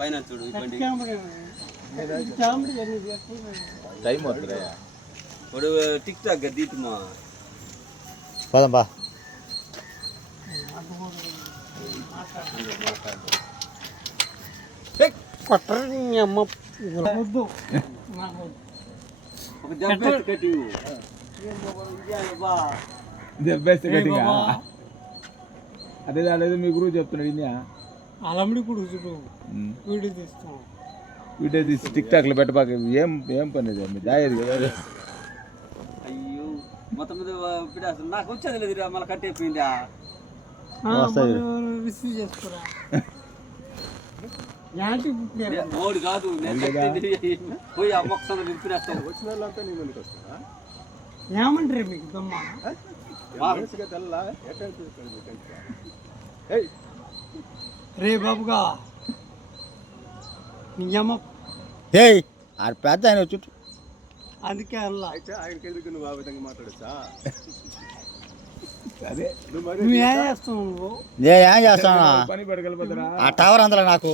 పైన చూడు టైం అవుతుందా ఇప్పుడు టిక్ టాక్ గద్దీమా పదంబా కొట్టమ్మ ఒక దెబ్బ కట్టి దెబ్బేస్తే గట్టిగా అదే అదేదో మీ గురువు చెప్తున్నాడు ఇన్యా అలమిడి కూడా వీడియో తీస్తాం వీడియో తీసి టిక్ టాక్లో పెట్టబాక ఏం ఏం పని అది దాయేది కదా అయ్యో మొత్తం మీద అసలు నాకు వచ్చేది లేదు మళ్ళీ కట్టేపోయిందా రిసీవ్ చేసుకోరా ఓడి కాదు పోయి ఆ మొక్క నింపినేస్తాను వచ్చిన వాళ్ళంతా నీ ముందుకు వస్తారా ఏమంటారు మీకు దమ్మ తెల్ల రే బాబుగా నీ అమ్మ ఏయ్ ఆడ పెద్ద ఆయన చుట్టూ అందుకే అల్లా అయితే ఆయనకి ఎందుకు నువ్వు ఆ విధంగా మాట్లాడచ్చా అదే నువ్వేం చేస్తావు నువ్వు నేను ఏం చేస్తాను పని పెడగలిపోతారా ఆ టవర్ అందులో నాకు